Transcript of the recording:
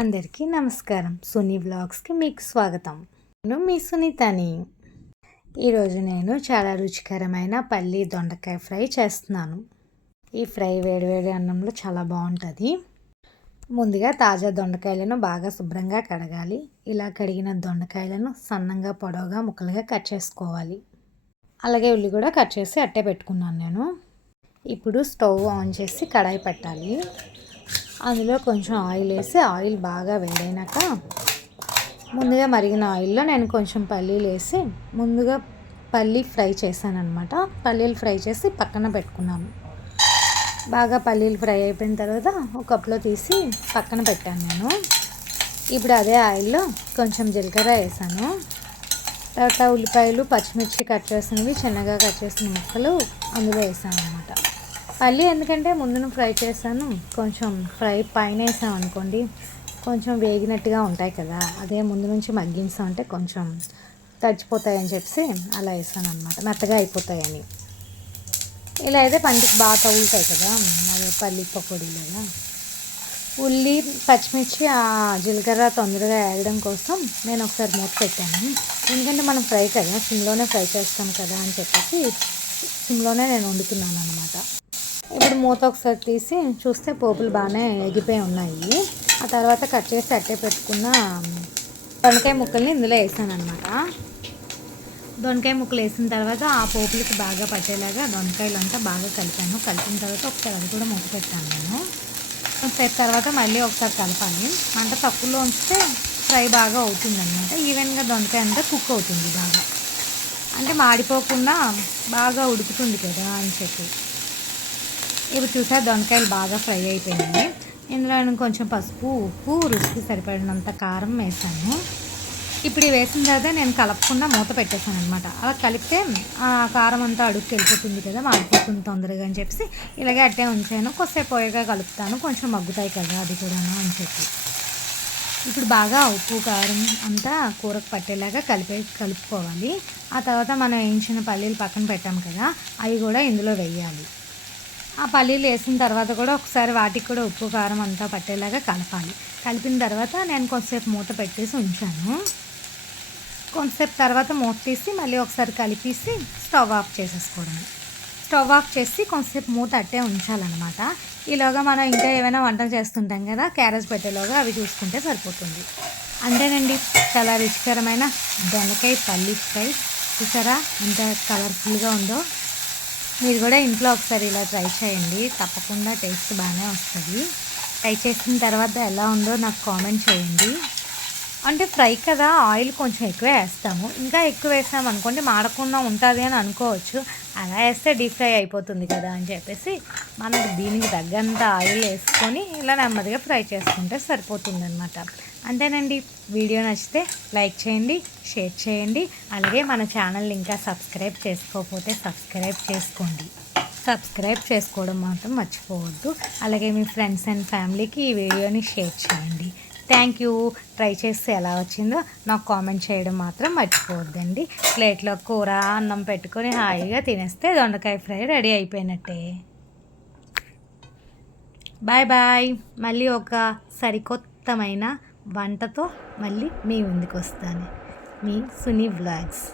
అందరికీ నమస్కారం. సునీ వ్లాగ్స్కి మీకు స్వాగతం. నేను మీ సునీతని. ఈరోజు నేను చాలా రుచికరమైన పల్లి దొండకాయ ఫ్రై చేస్తున్నాను. ఈ ఫ్రై వేడివేడి అన్నంలో చాలా బాగుంటుంది. ముందుగా తాజా దొండకాయలను బాగా శుభ్రంగా కడగాలి. ఇలా కడిగిన దొండకాయలను సన్నంగా పొడవుగా ముక్కలుగా కట్ చేసుకోవాలి. అలాగే ఉల్లి కూడా కట్ చేసి అట్టే పెట్టుకున్నాను నేను. ఇప్పుడు స్టవ్ ఆన్ చేసి కడాయి పెట్టాలి. అందులో కొంచెం ఆయిల్ వేసి ఆయిల్ బాగా వేడైనాక ముందుగా మరిగిన ఆయిల్లో నేను కొంచెం పల్లీలు వేసి ముందుగా పల్లీ ఫ్రై చేశాను అనమాట. పల్లీలు ఫ్రై చేసి పక్కన పెట్టుకున్నాను. బాగా పల్లీలు ఫ్రై అయిపోయిన తర్వాత ఒక కప్లో తీసి పక్కన పెట్టాను నేను. ఇప్పుడు అదే ఆయిల్లో కొంచెం జీలకర్ర వేసాను. తర్వాత ఉల్లిపాయలు పచ్చిమిర్చి కట్ చేసినవి చిన్నగా కట్ చేసిన ముక్కలు అందులో వేసాను అనమాట. పల్లి ఎందుకంటే ముందును ఫ్రై చేశాను, కొంచెం ఫ్రై పైన వేసాం అనుకోండి కొంచెం వేగినట్టుగా ఉంటాయి కదా, అదే ముందు నుంచి మగ్గించామంటే కొంచెం తడిచిపోతాయని చెప్పి అలా వేసాను అనమాట, మెత్తగా అయిపోతాయని. ఇలా అయితే పంటికి బాగా తగులుతాయి కదా, అదే పల్లి పకోడీలాగా. ఉల్లి పచ్చిమిర్చి ఆ జీలకర్ర తొందరగా వేగడం కోసం నేను ఒకసారి మూత పెట్టాను. ఎందుకంటే మనం ఫ్రై కదా, సిమ్లోనే ఫ్రై చేస్తాం కదా అని చెప్పేసి సిమ్లోనే నేను వండుతున్నాను అనమాట. ఇప్పుడు మూత ఒకసారి తీసి చూస్తే పోపులు బాగానే ఎగిపోయి ఉన్నాయి. ఆ తర్వాత కట్ చేసి అట్టే పెట్టుకున్న దొండకాయ ముక్కల్ని ఇందులో వేసాను అనమాట. దొండకాయ ముక్కలు వేసిన తర్వాత ఆ పోపులకి బాగా పట్టేలాగా దొండకాయలు అంతా బాగా కలిపాను. కలిపిన తర్వాత ఒకసారి అది కూడా మూత పెట్టాను నేను. కొంతసేపు తర్వాత మళ్ళీ ఒకసారి కలపాలి. మంట తక్కువలో ఉంచితే ఫ్రై బాగా అవుతుంది అనమాట. ఈవెన్గా దొండకాయ అంతా కుక్ అవుతుంది బాగా, అంటే మాడిపోకుండా బాగా ఉడుకుతుంది కదా అని చెప్పి. ఇప్పుడు చూసా దొండకాయలు బాగా ఫ్రై అయిపోయింది. ఇందులో నేను కొంచెం పసుపు, ఉప్పు, రుచికి సరిపడినంత కారం వేసాను. ఇప్పుడు వేసిన తర్వాత నేను కలపకుండా మూత పెట్టేశాను అనమాట. అలా కలిపితే ఆ కారం అంతా అడుగుకి వెళ్ళిపోతుంది కదా, మాడిపోతుంది తొందరగా అని చెప్పి ఇలాగే అట్టే ఉంచాను. కొద్దిసేపు పోయిగా కలుపుతాను, కొంచెం మగ్గుతాయి కదా అది కూడాను అని చెప్పి. ఇప్పుడు బాగా ఉప్పు కారం అంతా కూరకు పట్టేలాగా కలుపుకోవాలి. ఆ తర్వాత మనం వేయించిన పల్లీలు పక్కన పెట్టాము కదా, అవి కూడా ఇందులో వేయాలి. ఆ పల్లీలు వేసిన తర్వాత కూడా ఒకసారి వాటికి కూడా ఉప్పు కారం అంతా పట్టేలాగా కలపాలి. కలిపిన తర్వాత నేను కొంతసేపు మూత పెట్టేసి ఉంచాను. కొంతసేపు తర్వాత మూత తీసి మళ్ళీ ఒకసారి కలిపేసి స్టవ్ ఆఫ్ చేసేసుకోవడం. స్టవ్ ఆఫ్ చేసి కొంతసేపు మూత అట్టే ఉంచాలన్నమాట. ఈలోగా మనం ఇంకా ఏమైనా వంటలు చేస్తుంటాం కదా, క్యారేజ్ పెట్టేలోగా అవి చూసుకుంటే సరిపోతుంది. అంతేనండి, చాలా రుచికరమైన దొండకాయ పల్లి ఫ్రై. చూసారా ఎంత కలర్ఫుల్గా ఉందో. మీరు కూడా ఇంట్లో ఒకసారి ఇలా ట్రై చేయండి, తప్పకుండా టేస్ట్ బాగానే వస్తుంది. ట్రై చేసిన తర్వాత ఎలా ఉందో నాకు కామెంట్ చేయండి. అంటే ఫ్రై కదా, ఆయిల్ కొంచెం ఎక్కువ వేస్తాము. ఇంకా ఎక్కువ వేసాము అనుకోండి మాడకుండా ఉంటుంది అని అనుకోవచ్చు. అలా వేస్తే డీప్ ఫ్రై అయిపోతుంది కదా అని చెప్పేసి మనకు దీనికి తగ్గంత ఆయిల్ వేసుకొని ఇలా నెమ్మదిగా ఫ్రై చేసుకుంటే సరిపోతుంది అనమాట. అంతేనండి. వీడియో నచ్చితే లైక్ చేయండి, షేర్ చేయండి. అలాగే మన ఛానల్ ఇంకా సబ్స్క్రైబ్ చేసుకోకపోతే సబ్స్క్రైబ్ చేసుకోండి. సబ్స్క్రైబ్ చేసుకోవడం మాత్రం మర్చిపోవద్దు. అలాగే మీ ఫ్రెండ్స్ అండ్ ఫ్యామిలీకి ఈ వీడియోని షేర్ చేయండి. Thank you. ట్రై చేస్తే ఎలా వచ్చిందో నాకు కామెంట్ చేయడం మాత్రం మర్చిపోవద్దండి. ప్లేట్లో కూర అన్నం పెట్టుకొని హాయిగా తినేస్తే దొండకాయ ఫ్రై రెడీ అయిపోయినట్టే. Bye bye. మళ్ళీ ఒక సరికొత్తమైన వంటతో మళ్ళీ మీ ముందుకు వస్తాను. మీ సునీ వ్లాగ్స్.